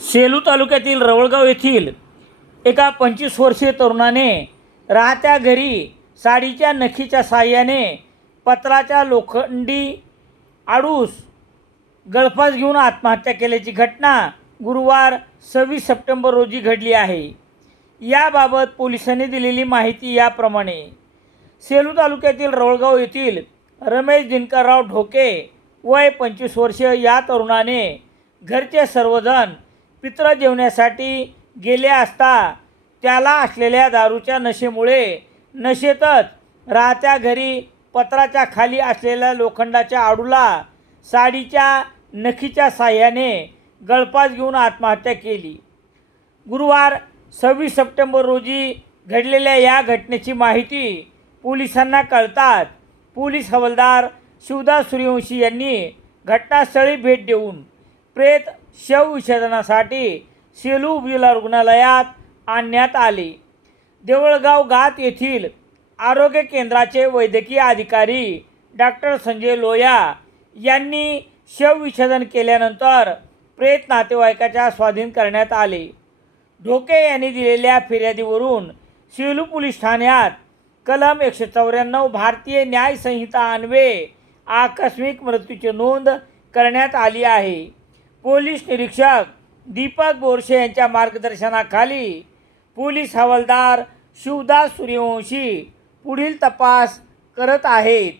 सेलू तालुक्यातील रवळगाव येथील एका पंचवीस वर्षीय तरुणाने राहत्या घरी साडीच्या नखीच्या साह्याने पत्राच्या लोखंडी आडूस गळफास घेऊन आत्महत्या केल्याची घटना गुरुवार सव्वीस सप्टेंबर रोजी घडली आहे. याबाबत पोलिसांनी दिलेली माहिती याप्रमाणे सेलू तालुक्यातील रवळगाव येथील रमेश दिनकरराव ढोके वय पंचवीस वर्ष या तरुणाने घरचे सर्वजण पित्र जेवण्यासाठी गेले असता त्याला असलेल्या दारूच्या नशेमुळे नशेतच राहत्या घरी पत्राच्या खाली असलेल्या लोखंडाच्या आडूला साडीच्या नखीच्या साह्याने गळपास घेऊन आत्महत्या केली. गुरुवार सव्वीस सप्टेंबर रोजी घडलेल्या या घटनेची माहिती पोलिसांना कळतात पोलीस हवालदार शिवदास सूर्यवंशी यांनी घटनास्थळी भेट देऊन प्रेत शवविच्छेदनासाठी सेलू जिल्हा रुग्णालयात आणण्यात आले. देवळगाव गात येथील आरोग्य केंद्राचे वैद्यकीय अधिकारी डॉक्टर संजय लोया यांनी शवविच्छेदन केल्यानंतर प्रेत नातेवाईकाच्या स्वाधीन करण्यात आले. ढोके यांनी दिलेल्या फिर्यादीवरून सेलू पोलीस ठाण्यात कलम एकशे चौऱ्याण्णव भारतीय न्याय संहिता अन्वये आकस्मिक मृत्यूची नोंद करण्यात आली आहे. पोलीस निरीक्षक दीपक बोरशे यांच्या मार्गदर्शनाखाली पोलीस हवालदार शिवदास सूर्यवंशी पुढील तपास करत आहेत.